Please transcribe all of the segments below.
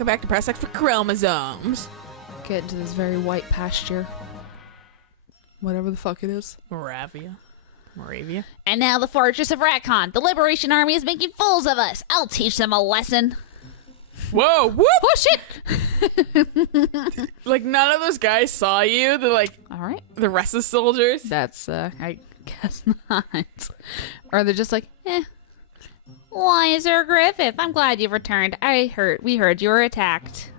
welcome back to Parsecs for Chromosomes. Get into this very white pasture. Whatever the fuck it is. Moravia. And now the Fortress of Ratcon. The Liberation Army is making fools of us. I'll teach them a lesson. Whoa, whoop! Oh, shit! Like, none of those guys saw you. They're like, All right. the rest of the soldiers. That's, I guess not. Or they're just like, Why, Sir Griffith? I'm glad you've returned. We heard you were attacked.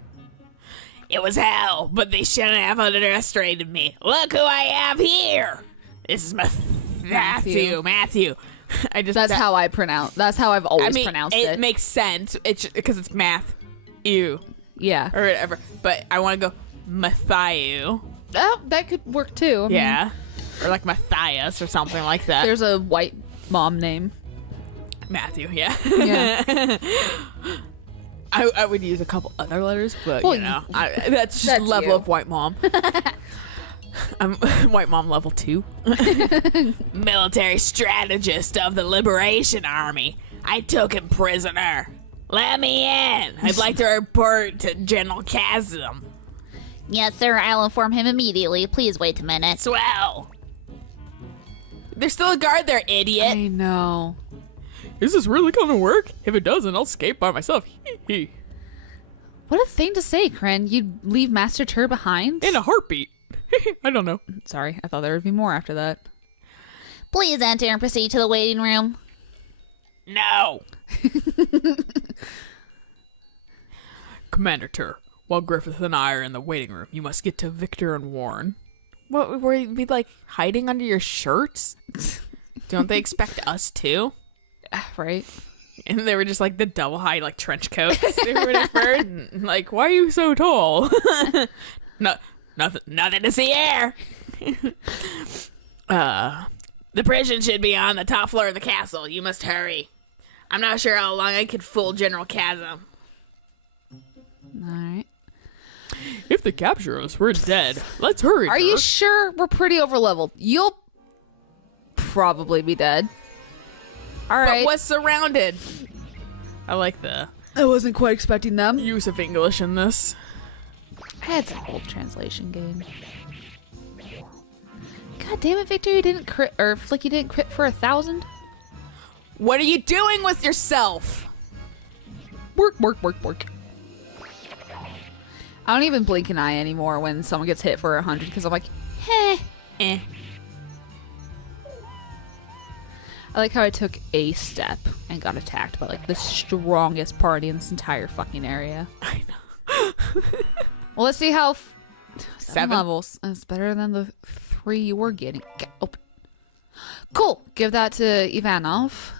It was hell, but they shouldn't have underestimated me. Look who I have here. This is Matthew. that's how I pronounce. That's how I've always pronounced it. It makes sense. It's because it's math. You. Yeah. Or whatever. But I want to go Matthew. Oh, that could work too. I mean, Yeah. Or like Matthias or something like that. There's a white mom name. Matthew, yeah. Yeah. I would use a couple other letters, but Well, you know, that's just that's level you. of white mom. I'm white mom level 2. Military strategist of the Liberation Army. I took him prisoner. Let me in. I'd like to report to General Chasm. Yes, sir. I'll inform him immediately. Please wait a minute. Swell. There's still a guard there, idiot. I know. Is this really gonna work? If it doesn't, I'll escape by myself. What a thing to say, Kren. You'd leave Master Tur behind? In a heartbeat. I don't know. Sorry, I thought there would be more after that. Please enter and proceed to the waiting room. No. Commander Tur, while Griffith and I are in the waiting room, you must get to Viktor and Warren. What, were we like hiding under your shirts? Don't they expect us to? Right? And they were just like the double high like trench coats or whatever. And, like, why are you so tall? No, nothing to see here. The prison should be on the top floor of the castle. You must hurry. I'm not sure how long I could fool General Chasm. Alright. If they capture us, we're dead. Let's hurry. Are you sure? We're pretty overleveled. You'll probably be dead. Alright. But what's surrounded? I like the I wasn't quite expecting them. use of English in this. It's an old translation game. God damn it, Victor, you didn't crit, or Flick, you didn't crit for 1,000? What are you doing with yourself? Work. I don't even blink an eye anymore when someone gets hit for 100 because I'm like, Eh. I like how I took a step and got attacked by like the strongest party in this entire fucking area. I know. Well, let's see how 7 levels. That's better than the 3 you were getting. Open. Cool. Give that to Ivanov.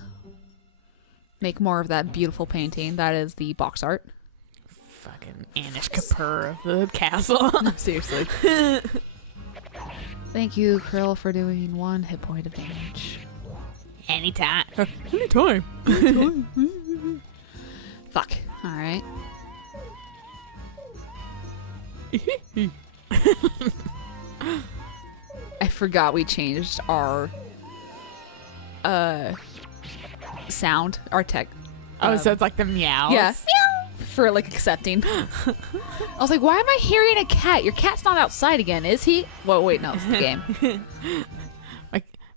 Make more of that beautiful painting. That is the box art. Fucking Anish Kapoor of the castle. Seriously. Thank you, Krill, for doing 1 hit point of damage. Anytime. Anytime. Fuck. Alright. I forgot we changed our sound, our tech. Oh, so it's like the meows? Yeah. For like accepting. I was like, why am I hearing a cat? Your cat's not outside again, is he? Well, wait, no, it's the game.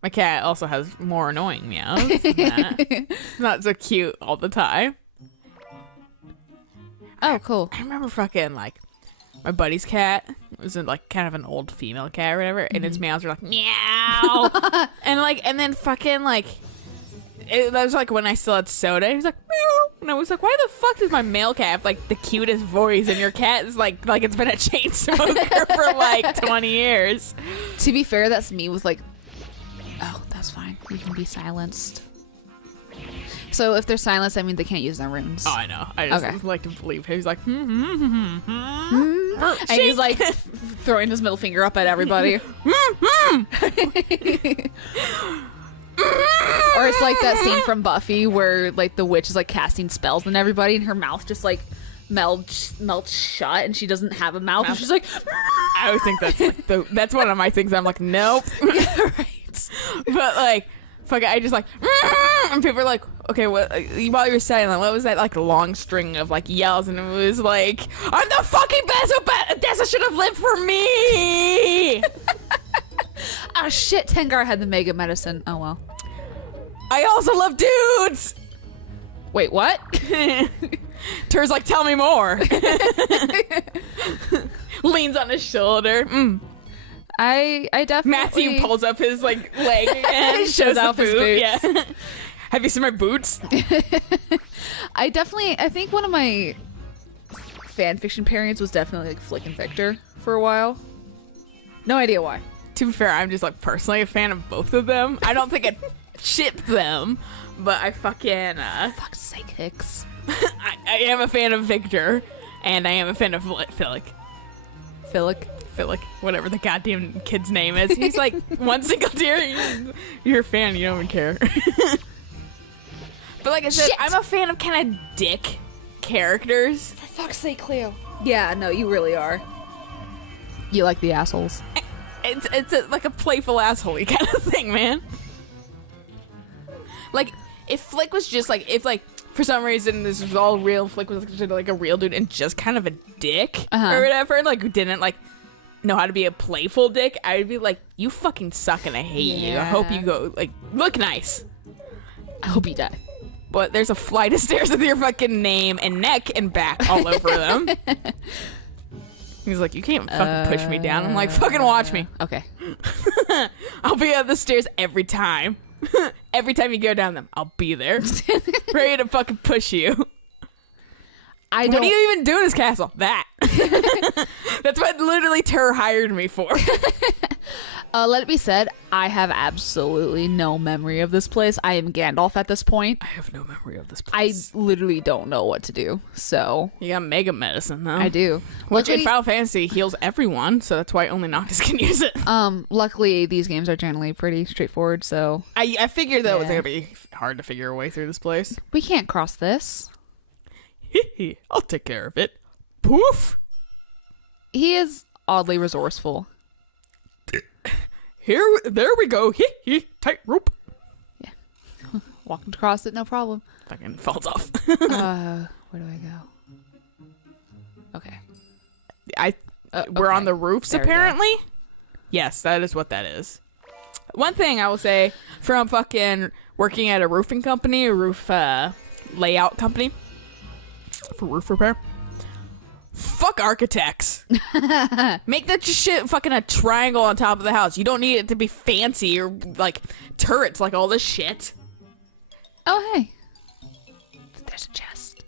My cat also has more annoying meows than that. Not so cute all the time. Oh, cool. I remember fucking like my buddy's cat was like kind of an old female cat or whatever, and its meows were like meow, and then fucking like that was like when I still had soda. He was like meow, and I was like, why the fuck does my male cat have like the cutest voice, and your cat is like it's been a chain smoker for like 20 years. To be fair, that's me with like, oh, that's fine. We can be silenced. So if they're silenced, I mean they can't use their runes. Oh, I know. I just Okay. like to believe him. He's like, And he's like throwing his middle finger up at everybody. Or it's like that scene from Buffy where like the witch is like casting spells on everybody and her mouth just like melts shut and she doesn't have a mouth. And she's like, I always think that's like that's one of my things. I'm like, nope. yeah, right. But like Fuck, I just like, and people are like, okay, what? While you were silent, what was that like long string of like yells? And it was like, I'm the fucking best. Odessa should have lived for me. Oh shit, Tengar had the mega medicine. Oh well. I also love dudes. Wait, what? Tur's like, tell me more. Leans on his shoulder. I definitely. Matthew pulls up his like leg and shows off his boots. Yeah. Have you seen my boots? I think one of my fanfiction pairings was definitely like Flick and Victor for a while. No idea why. To be fair, I'm just like personally a fan of both of them. I don't think I'd ship them, but I fucking Fuck's sake, Hicks. I am a fan of Victor, and I am a fan of Philic. Philic, whatever the goddamn kid's name is. He's like one single tier. You're a fan, you don't even care. But like I said, Shit. I'm a fan of kind of dick characters. For fuck's sake, Cleo. Yeah, no, you really are. You like the assholes. It's like a playful asshole kind of thing, man. Like, if Flick was just like, if like, for some reason this was all real, Flick was like a real dude and just kind of a dick or whatever, like didn't like know how to be a playful dick, I would be like, you fucking suck and I hate you. I hope you go, like, look nice. I hope you die. But there's a flight of stairs with your fucking name and neck and back all over them. He's like, you can't fucking push me down. I'm like, fucking watch me. Okay. I'll be at the stairs every time. Every time you go down them, I'll be there. Ready to fucking push you. What are you even doing in this castle? That. That's what literally Ter hired me for. Let it be said, I have absolutely no memory of this place. I am Gandalf at this point. I have no memory of this I place. literally don't know what to do. So You got mega medicine, though. I do. Which in Luckily, Final Fantasy heals everyone, so that's why only Noctis can use it. luckily these games are generally pretty straightforward, so I figured that was Yeah. going to be hard to figure a way through this place. we can't cross this. I'll take care of it. Poof! He is oddly resourceful. There we go. Tight rope. Walking across it, no problem. Fucking falls off. Where do I go? Okay. We're on okay. the roofs, There we go. apparently. Yes, that is what that is. One thing I will say from fucking working at a roofing company, a roof layout company for roof repair. Fuck architects. Make that just shit fucking a triangle on top of the house. You don't need it to be fancy or like turrets like all this shit. Oh, hey. There's a chest.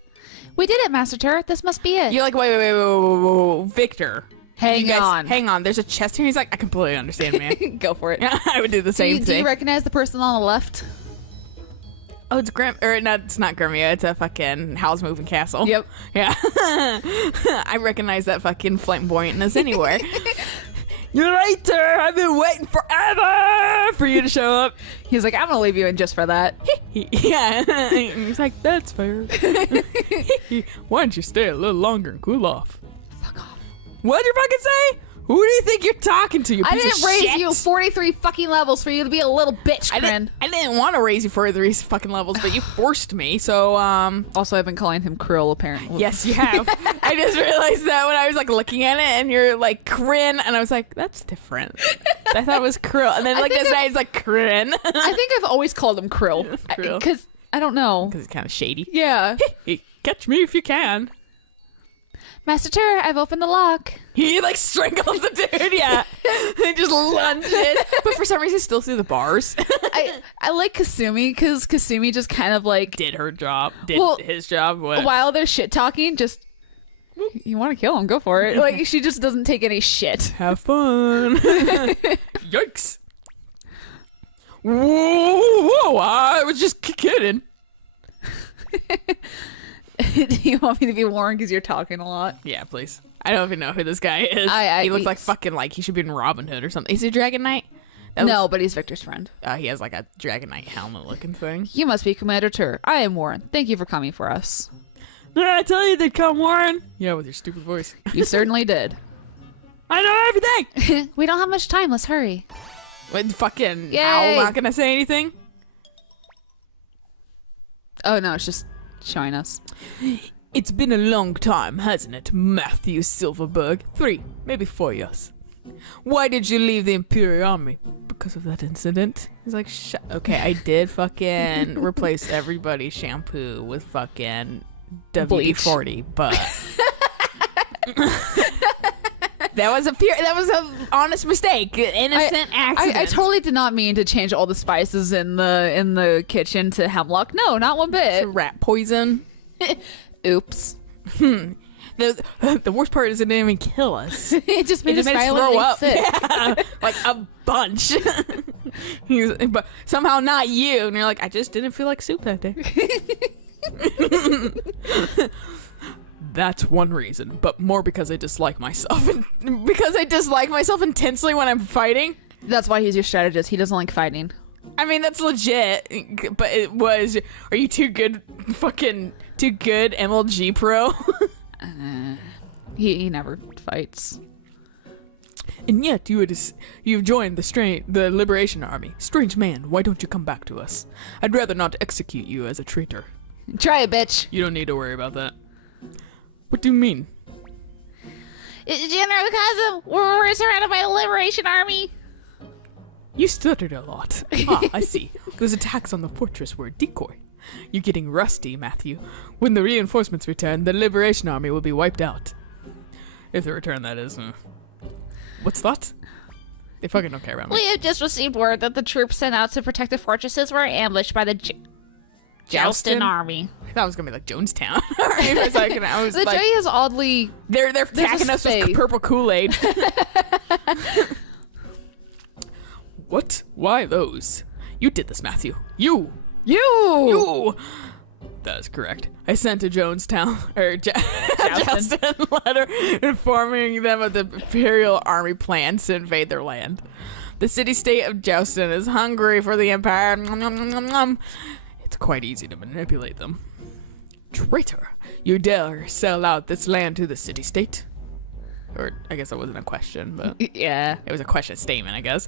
We did it, Master Turret. This must be it. You're like, wait, Victor. Hang on. Hang on. There's a chest here. He's like, I completely understand, man. Go for it. I would do the same Do thing. you recognize the person on the left? Oh, it's Grim. Or no, it's not Grimia. It's a fucking Howl's Moving Castle. Yep. Yeah. I recognize that fucking flamboyantness anywhere. You're right there. I've been waiting forever for you to show up. He's like, I'm gonna leave you in just for that. Yeah. He's like, that's fair. Why don't you stay a little longer and cool off? Fuck off. What'd you fucking say? Who do you think you're talking to, you piece I didn't of raise shit? you 43 fucking levels for you to be a little bitch, I Corinne. didn't want to raise you for 3 fucking levels, but you forced me, so, Also, I've been calling him Krill, apparently. yes, you have. I just realized that when I was, like, looking at it, and you're like, Corinne, and I was like, that's different. I thought it was Krill, and then, like, this night, it's like, Corinne. I think I've always called him Krill. Krill. Because, I don't know. Because it's kind of shady. Yeah. Catch me if you can. Master Turret, I've opened the lock. He, like, strangles the dude, yeah. He just lunges. But for some reason, still through the bars. I like Kasumi, because Kasumi just kind of, like, Did her job. Did Well, his job. What? while they're shit-talking, just, you want to kill him, go for it. Like, she just doesn't take any shit. Have fun. Yikes. Whoa, I was just kidding. Do you want me to be warned because you're talking a lot? Yeah, please. I don't even know who this guy is. He looks like fucking like he should be in Robin Hood or something. Is he Dragon Knight? No, but he's Victor's friend. He has like a Dragon Knight helmet looking thing. You must be Commander Tur. I am Warren. Thank you for coming for us. Did I tell you they'd come, Warren? Yeah, with your stupid voice. You certainly did. I know everything. We don't have much time. Let's hurry. Wait, fucking Yay. Owl not gonna say anything? Oh no, it's just showing us. It's been a long time, hasn't it, Matthew Silverberg? 3, maybe 4 years. Why did you leave the Imperial Army? Because of that incident. He's like, okay, I did fucking replace everybody's shampoo with fucking WD-40, but that was a honest mistake, innocent accident. I totally did not mean to change all the spices in the kitchen to hemlock. No, not one bit. Rat poison. Oops. The worst part is it didn't even kill us. It just made us throw up. sick. Yeah, like a bunch. But somehow not you. And you're like, I just didn't feel like soup that day. That's one reason, but more because I dislike myself. And because I dislike myself intensely when I'm fighting. That's why he's your strategist. He doesn't like fighting. I mean, that's legit, but it was, are you too good MLG pro? He never fights. And yet you've joined the Liberation Army. Strange man, why don't you come back to us? I'd rather not execute you as a traitor. Try it, bitch. You don't need to worry about that. What do you mean? General Kazum, we're surrounded by the Liberation Army. You stuttered a lot. Ah, I see. Those attacks on the fortress were a decoy. You're getting rusty, Matthew. When the reinforcements return, the Liberation Army will be wiped out. If they return, that is. What's that? They fucking don't care about me. We have just received word that the troops sent out to protect the fortresses were ambushed by the Joustin army. I thought it was gonna be like Jonestown. For a second, I was The like, J is oddly. they're attacking us with purple Kool-Aid. What? Why those? You did this, Matthew. You. That is correct. I sent a Jonestown Joustin letter informing them of the Imperial Army plans to invade their land. The city-state of Joustin is hungry for the Empire. It's quite easy to manipulate them. Traitor, you dare sell out this land to the city-state? Or I guess that wasn't a question, but Yeah. it was a question statement, I guess.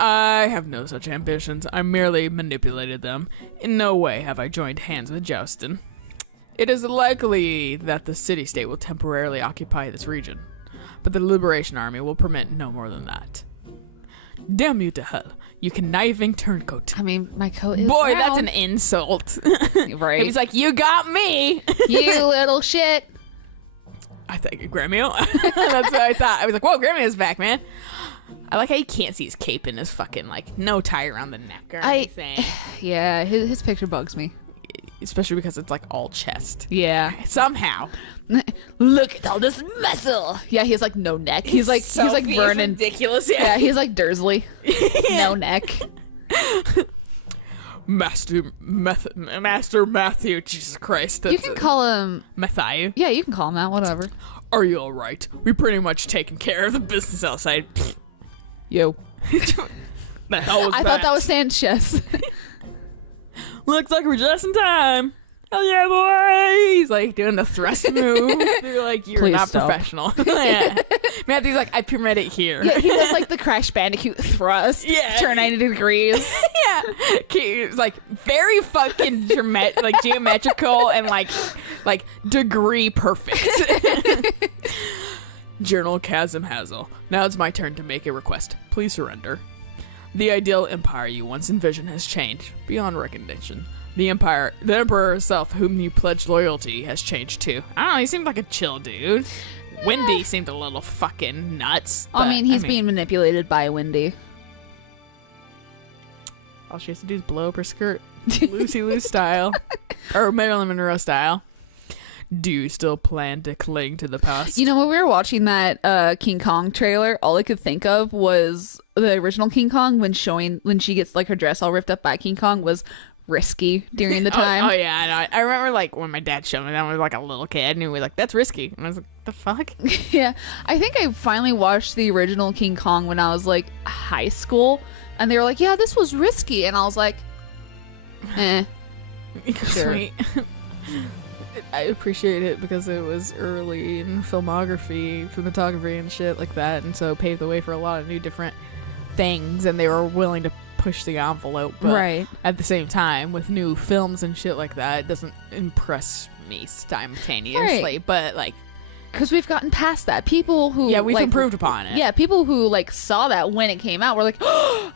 I have no such ambitions. I merely manipulated them. In no way have I joined hands with Joustin. It is likely that the city-state will temporarily occupy this region, but the Liberation Army will permit no more than that. Damn you to hell, you conniving turncoat. I mean, my coat is Boy, brown. that's an insult. Right. He's like, you got me. You little shit. I think Gremio. That's what I thought. I was like, whoa, Gremio's back, man. I like how you can't see his cape and his fucking, like, no tie around the neck or anything. Yeah, his picture bugs me. Especially because it's, like, all chest. Yeah. Somehow. Look at all this muscle. Yeah, he has like no neck. He's like Vernon. Ridiculous. Yeah, he's like Dursley. No neck. Master Matthew. Jesus Christ. You can call him Matthew. Yeah, you can call him that. Whatever. Are you all right? We pretty much taken care of the business outside. Yo. The hell was I thought that was Sanchez. Looks like we're just in time. Hell yeah, boy! He's like doing the thrust move. You're like, you're Please not stop. professional. Yeah. Matthew's like, I permit it here. Yeah, he does like the Crash Bandicoot thrust. Yeah. Turn 90 degrees. Yeah. It's like very fucking geometrical and like degree perfect. Journal Chasm Hazel. Now it's my turn to make a request. Please surrender. The ideal empire you once envisioned has changed beyond recognition. The emperor herself, whom you pledged loyalty, has changed too. I don't know, he seemed like a chill dude. Wendy seemed a little fucking nuts. I mean, he's being manipulated by Wendy. All she has to do is blow up her skirt. Lucy-Lou style. Or Marilyn Monroe style. Do you still plan to cling to the past? You know, when we were watching that King Kong trailer, all I could think of was the original King Kong when she gets like her dress all ripped up by King Kong was risky during the time. Oh yeah, I know. I remember like when my dad showed me that when I was like a little kid and he was like, that's risky. And I was like, the fuck? Yeah. I think I finally watched the original King Kong when I was like high school and they were like, yeah, this was risky. And I was like, Sure. Sweet. I appreciate it because it was early in cinematography and shit like that, and so it paved the way for a lot of new different things, and they were willing to push the envelope, but Right. at the same time, with new films and shit like that, it doesn't impress me simultaneously. Right. But like, Because we've gotten past that. People who we've improved upon it. Yeah, people who like saw that when it came out were like,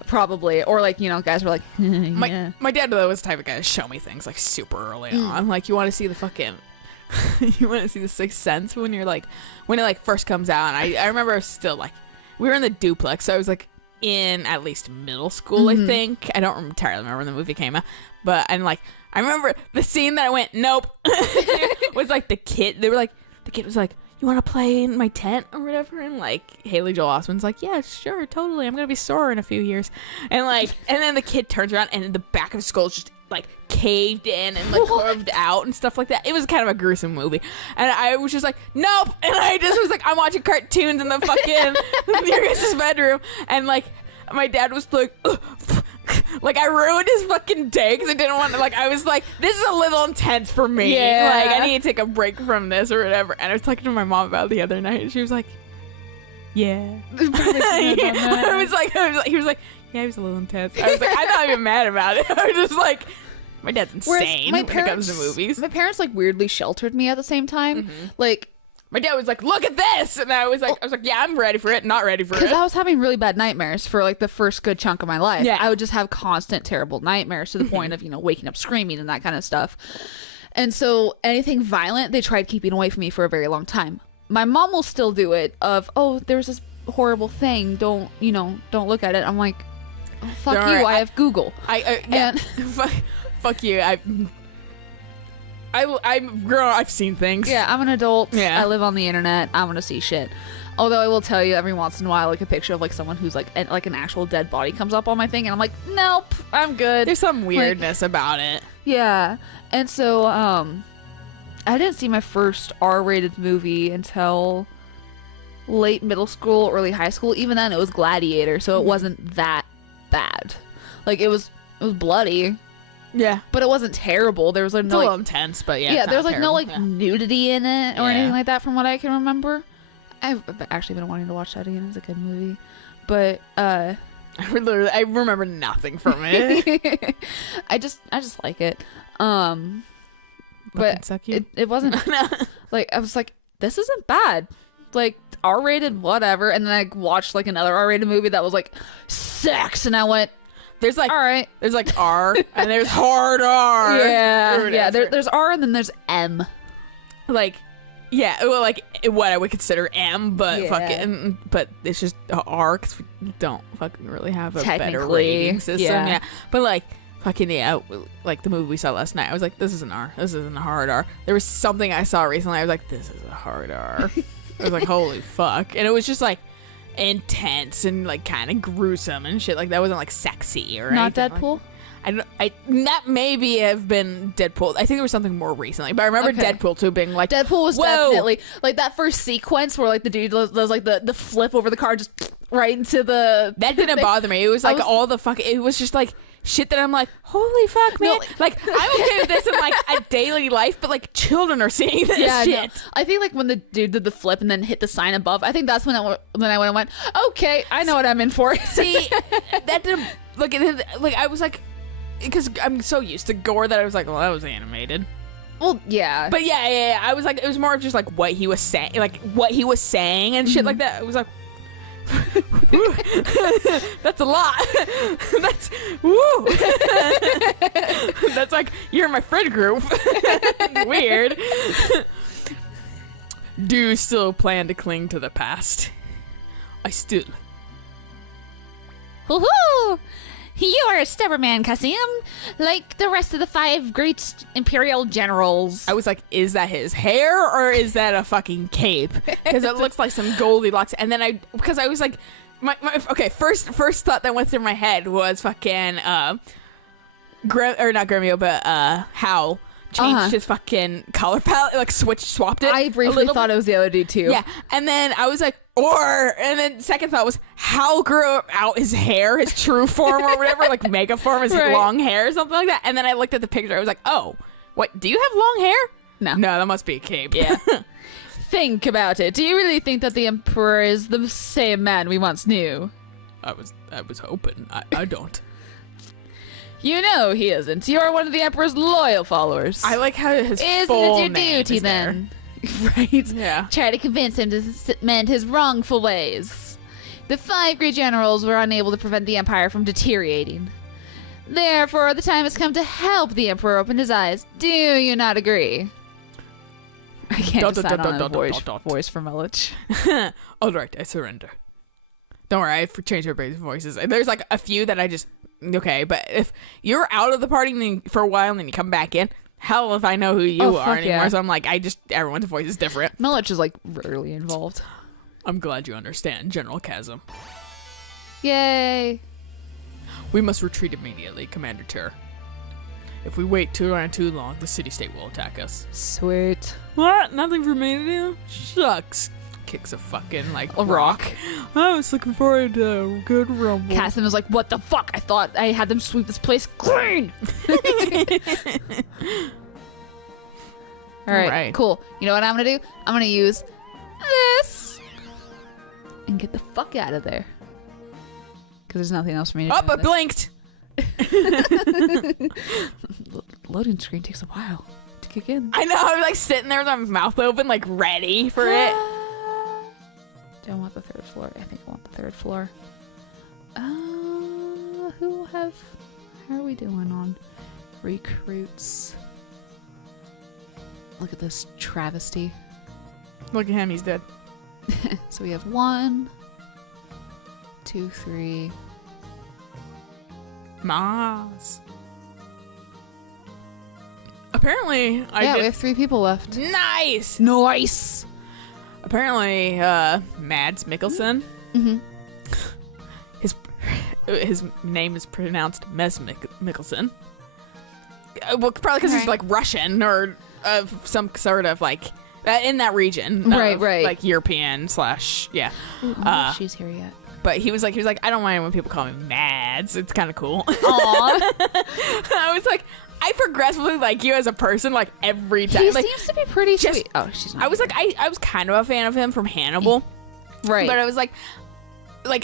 probably, or like guys were like, yeah. My dad though was the type of guy to show me things like super early on. Like, you want to see the fucking, you want to see the Sixth Sense when you're like, when it like first comes out. And I remember I was still like, we were in the duplex, so I was like in at least middle school, I think. I don't entirely remember when the movie came out, but and like I remember the scene that I went nope was like the kid. They were like, the kid was like, you want to play in my tent or whatever? And like Haley Joel Osment's like, yeah, sure, totally. I'm gonna be sore in a few years. And like, and then the kid turns around and the back of his skull is just like caved in and like curved out and stuff like that. It was kind of a gruesome movie, and I was just like, nope. And I just was like, I'm watching cartoons in the fucking Nearest's bedroom, and like my dad was like, ugh. Like, I ruined his fucking day because I didn't want to, like, I was like, this is a little intense for me. Yeah. Like, I need to take a break from this or whatever. And I was talking to my mom about it the other night, and she was like, yeah. I was like, he was like, yeah, he was a little intense. I was like, I'm not even mad about it. I was just like, my dad's insane when it comes to movies. My parents like weirdly sheltered me at the same time. Like, My dad was like, look at this. And I was like, yeah, I'm ready for it. Not ready for it. because I was having really bad nightmares for like the first good chunk of my life. Yeah. I would just have constant terrible nightmares to the point of, waking up screaming and that kind of stuff. And so anything violent, they tried keeping away from me for a very long time. My mom will still do it of, oh, there's this horrible thing. Don't look at it. I'm like, oh, fuck Don't you. worry, I have Google. Yeah. Fuck you. I'm grown. I've seen things. Yeah, I'm an adult. Yeah. I live on the internet. I want to see shit. Although I will tell you, every once in a while, like a picture of like someone who's like an actual dead body comes up on my thing, and I'm like, nope, I'm good. There's some weirdness about it. Yeah, and so I didn't see my first R-rated movie until late middle school, early high school. Even then, it was Gladiator, so it wasn't that bad. Like it was bloody. Yeah. But it wasn't terrible. There was like It's no a little like, intense, but yeah. yeah, it's there was not like no like terrible. nudity in it or Yeah. anything like that from what I can remember. I've actually been wanting to watch that again. It's a good movie. But I remember nothing from it. I just like it. But Suck you. it wasn't like I was like, this isn't bad. Like R-rated whatever, and then I watched like another R-rated movie that was like sex, and I went, There's like all right. There's like R and there's hard R. Yeah, Or yeah. whatever. There's R and then there's M. Like, yeah, well, like what I would consider M, but Yeah. fucking, but it's just R because we don't fucking really have a better Technically, rating system. yeah. Yeah, but like fucking yeah, like the movie we saw last night, I was like, this is an R. This isn't a hard R. There was something I saw recently. I was like, this is a hard R. I was like, holy fuck, and it was just like intense and like kind of gruesome and shit. Like that wasn't like sexy or Not anything. Deadpool. That maybe have been Deadpool. I think there was something more recently, but I remember Okay. Deadpool 2 being like, Deadpool was whoa. definitely like that first sequence where like the dude does like the flip over the car just right into the that didn't thing. bother me. It was like was- all the fuck. It was just like shit that I'm like, holy fuck, man. No. Like I'm okay with this in like a daily life, but like children are seeing this no. shit. I think like when the dude did the flip and then hit the sign above, I think that's when I went and went, okay, I know what I'm in for. See, that didn't like I was like, because I'm so used to gore that I was like, well, that was animated. Well, yeah. But yeah, I was like, it was more of just like what he was saying, and shit like that. It was like, that's a lot. That's woo. That's like, you're in my friend group. Weird. Do you still plan to cling to the past? I still. Hoo-hoo! You are a stubborn man, Kasim, like the rest of the 5 great imperial generals. I was like, is that his hair or is that a fucking cape? Because it looks like some Goldilocks. And then because I was like, okay, first thought that went through my head was fucking, not Gremio, but Howl changed his fucking color palette, like swapped it. I briefly thought it was the other dude too. Yeah, and then I was like, and then second thought was Hal grew out his hair, his true form or whatever, like mega form, his Right. long hair or something like that. And then I looked at the picture, I was like, oh, what, do you have long hair? No. No, that must be a cape. Yeah. Think about it. Do you really think that the Emperor is the same man we once knew? I was hoping. I don't. You know he isn't. You are one of the Emperor's loyal followers. I like how his Isn't full it your name duty is there. then? Right? Yeah. Try to convince him to mend his wrongful ways. The 5 great generals were unable to prevent the Empire from deteriorating. Therefore, the time has come to help the Emperor open his eyes. Do you not agree? I can't decide on a voice for Melich. All right, I surrender. Don't worry, I've changed everybody's voices. There's like a few that I just okay, but if you're out of the party and then, for a while and then you come back in, hell if I know who you are fuck anymore. yeah. So I'm like, everyone's voice is different. Melich is like rarely involved. I'm glad you understand, General Chasm. Yay! We must retreat immediately, Commander Tur. If we wait too long, the city-state will attack us. Sweet. What? Nothing for me to do? Shucks. Kicks a fucking, like, A rock. I was looking forward to a good rumble. Cassim was like, what the fuck? I thought I had them sweep this place clean! Alright, cool. You know what I'm gonna do? I'm gonna use this and get the fuck out of there. Because there's nothing else for me to do. Oh, I blinked! Loading screen takes a while to kick in. I know, I'm like sitting there with my mouth open, like ready for it. Do I want the 3rd floor? I think I want the 3rd floor. How are we doing on recruits? Look at this travesty. Look at him, he's dead. So we have 1, 2, 3. Maz. Apparently, We have 3 people left. Nice! Nice! Apparently, Mads Mikkelsen. Mm-hmm. His name is pronounced Mes Mikkelsen. Well, probably because he's Alright. like Russian or some sort of like in that region, Right, right. like European / yeah. She's here yet. But he was like, I don't mind when people call me Mads. It's kind of cool. Aww. I was like, I progressively like you as a person, like every time. He Like, seems to be pretty just- sweet. Oh, she's not. I was like, I was kind of a fan of him from Hannibal. right. But I was like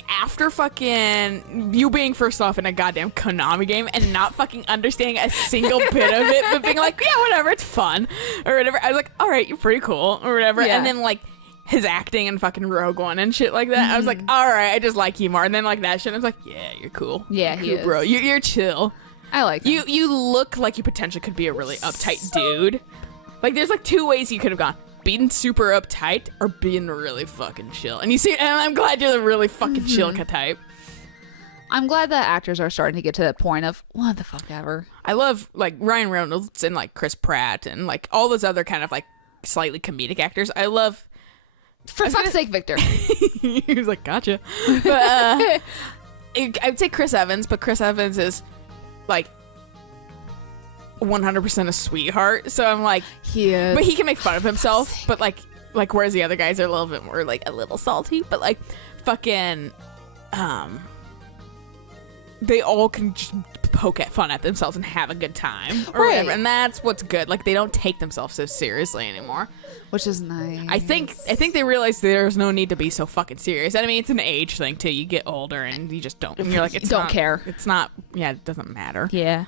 after fucking you being first off in a goddamn Konami game and not fucking understanding a single bit of it, but being like, yeah, whatever, it's fun or whatever. I was like, all right, you're pretty cool or whatever. Yeah. And then like his acting and fucking Rogue One and shit like that. I was like, all right, I just like you more. And then like that shit, I was like, yeah, you're cool. Yeah, you're he cool, is. bro. You're chill. I like him. You look like you potentially could be a really uptight dude. Like there's like 2 ways you could have gone. Being super uptight or being really fucking chill. And you see, and I'm glad you're the really fucking chill type. I'm glad that actors are starting to get to that point of what the fuck ever. I love like Ryan Reynolds and like Chris Pratt and like all those other kind of like slightly comedic actors. I love. For fuck's sake, Victor. He was like, gotcha. But I'd say Chris Evans, but Chris Evans is like 100% a sweetheart. So I'm like, He is. but he can make fun of himself. But like whereas the other guys are a little bit more like a little salty. But like fucking, they all can just poke at fun at themselves and have a good time or whatever. Right. And that's what's good. Like they don't take themselves so seriously anymore. Which is nice. I think they realize there's no need to be so fucking serious. And I mean, it's an age thing too. You get older and you just don't. And you're like, it's Don't not- care. It's not. Yeah, it doesn't matter. Yeah.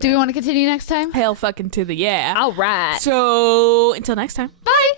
Do we want to continue next time? Hell fucking to the yeah. All right. So until next time. Bye.